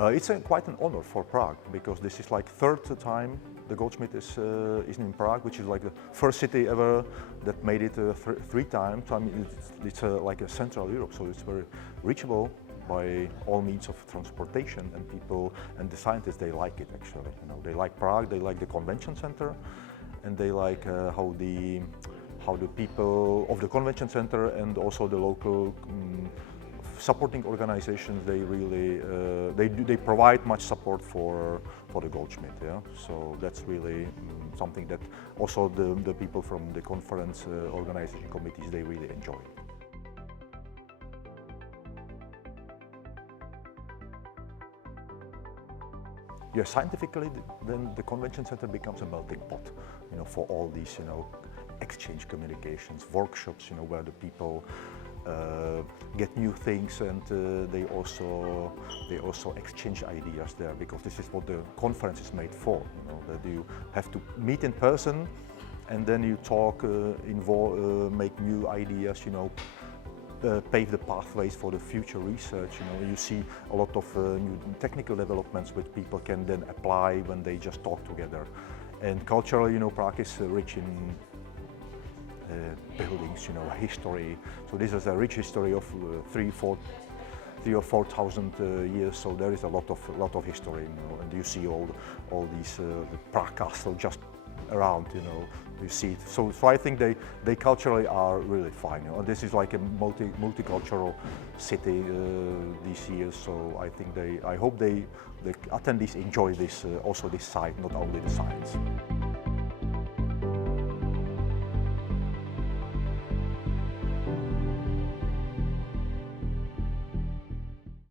It's quite an honor for Prague, because this is like third time the Goldschmidt is in Prague, which is like the first city ever that made it three times. I mean, it's like a Central Europe, so it's very reachable by all means of transportation, and people and the scientists, they like it actually. You know, they like Prague, they like the convention center, and they like how the people of the convention center and also the local supporting organizations, they really they provide much support for the Goldschmidt. Yeah, so that's really something that also the people from the conference organization committees, they really enjoy. Yeah, scientifically, then the convention center becomes a melting pot, you know, for all these, you know, exchange communications, workshops, you know, where the people get new things, and they also exchange ideas there, because this is what the conference is made for. You know, that you have to meet in person, and then you talk, make new ideas, you know, pave the pathways for the future research. You know, you see a lot of new technical developments which people can then apply when they just talk together. And culturally, you know, Prague is rich in buildings, you know, history. So this is a rich history of 3,000 or 4,000 years. So there is a lot of history, you know, and you see all these the Prague castle just around, you know, you see it. So I think they culturally are really fine. You know, this is like a multicultural city these years. So I think I hope the attendees enjoy this also this side, not only the science.